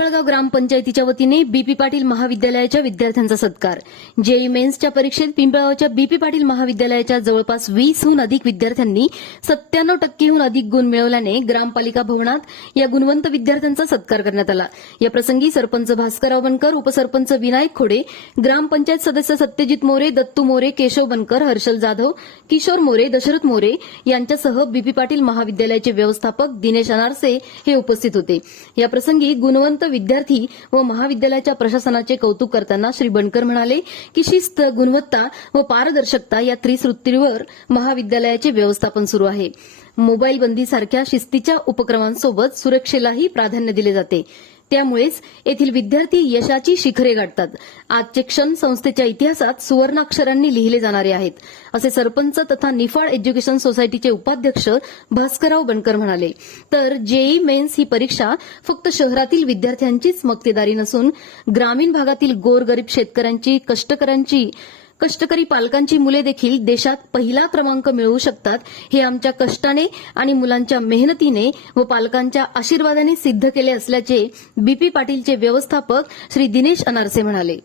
पिंपळगाव ग्रामपंचायतीच्या वतीने बीपी पाटील महाविद्यालयाच्या विद्यार्थ्यांचा सत्कार. जेई मेन्सच्या परीक्षेत पिंपळगावच्या बीपी पाटील महाविद्यालयाच्या जवळपास वीसहून अधिक विद्यार्थ्यांनी सत्त्याण्णव टक्केहून अधिक गुण मिळवल्याने ग्रामपालिका भवनात या गुणवंत विद्यार्थ्यांचा सत्कार करण्यात आला. या प्रसंगी सरपंच भास्करराव बनकर उपसरपंच विनायक खोडे ग्रामपंचायत सदस्य सत्यजित मोरे दत्तू मोरे केशव बनकर हर्षल जाधव किशोर मोरे दशरथ मोरे यांच्यासह बीपी पाटील महाविद्यालयाचे व्यवस्थापक दिनेश अनारसे हे उपस्थित होते. याप्रसंगी गुणवंत विद्यार्थी व महाविद्यालयाच्या प्रशासनाचे कौतुक करताना श्री बनकर म्हणाले की शिस्त गुणवत्ता व पारदर्शकता या त्रिसूत्रीवर महाविद्यालयाचे व्यवस्थापन सुरू आहे. मोबाईल बंदीसारख्या शिस्तीच्या उपक्रमांसोबत सुरक्षेलाही प्राधान्य दिले जाते. त्यामुळेच येथील विद्यार्थी यशाची शिखरे गाठतात. आजचे क्षण संस्थेच्या इतिहासात सुवर्णाक्षरांनी लिहिले जाणारे आहेत. असे सरपंच तथा निफाड एज्युकेशन सोसायटीचे उपाध्यक्ष भास्करराव बनकर म्हणाले तर जेई मेन्स ही परीक्षा फक्त शहरातील विद्यार्थ्यांचीच मक्तेदारी नसून ग्रामीण भागातील गोरगरीब शेतकऱ्यांची कष्टकऱ्यांची कष्टकरी पालकांची मुले देखील देशात पहिला क्रमांक मिळवू शकतात हे आमच्या कष्टाने आणि मुलांच्या मेहनतीने व पालकांच्या आशीर्वादाने सिद्ध केले असल्याचे बीपी पाटीलचे व्यवस्थापक श्री दिनेश अनारसे म्हणाले.